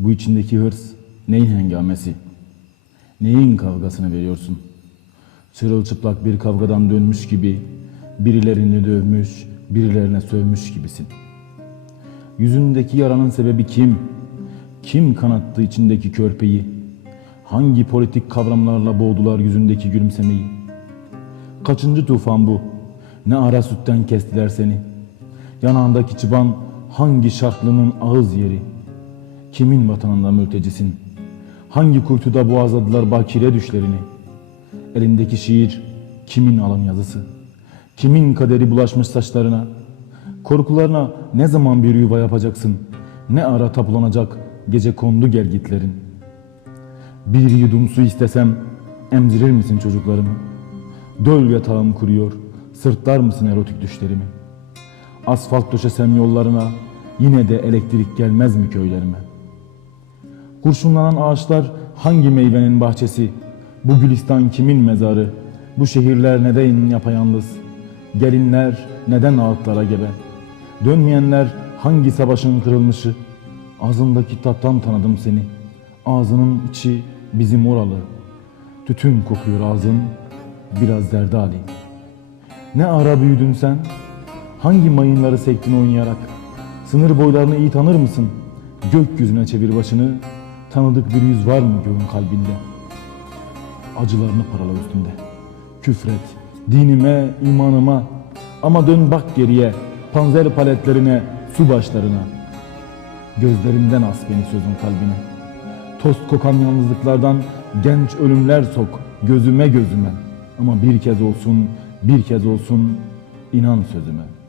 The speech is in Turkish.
Bu içindeki hırs neyin hengamesi? Neyin kavgasını veriyorsun? Çırılçıplak bir kavgadan dönmüş gibi birilerini dövmüş, birilerine sövmüş gibisin. Yüzündeki yaranın sebebi kim? Kim kanattı içindeki körpeyi? Hangi politik kavramlarla boğdular yüzündeki gülümsemeyi? Kaçıncı tufan bu? Ne ara sütten kestiler seni? Yanağındaki çıban hangi şartlının ağız yeri? Kimin vatanında mültecisin? Hangi kuytuda boğazladılar bakire düşlerini? Elindeki şiir kimin alın yazısı? Kimin kaderi bulaşmış saçlarına? Korkularına ne zaman bir yuva yapacaksın? Ne ara tapulanacak gece kondu gelgitlerin? Bir yudum su istesem emzirir misin çocuklarımı? Döl yatağım kuruyor, sırtlar mısın erotik düşlerimi? Asfalt döşesem yollarına yine de elektrik gelmez mi köylerime? Kurşunlanan ağaçlar hangi meyvenin bahçesi? Bu gülistan kimin mezarı? Bu şehirler neden yapayalnız? Gelinler neden ağıtlara gebe? Dönmeyenler hangi savaşın kırılmışı? Ağzındaki tattan tanıdım seni. Ağzının içi bizim oralı. Tütün kokuyor ağzın, biraz zerdali. Ne ara büyüdün sen? Hangi mayınları sektin oynayarak? Sınır boylarını iyi tanır mısın? Gökyüzüne çevir başını, tanıdık bir yüz var mı göğün kalbinde? Acılarını parala üstünde. Küfret, dinime, imanıma. Ama dön bak geriye, panzer paletlerine, su başlarına. Gözlerimden as beni sözün kalbine. Tost kokan yalnızlıklardan genç ölümler sok gözüme gözüme. Ama bir kez olsun, bir kez olsun inan sözüme.''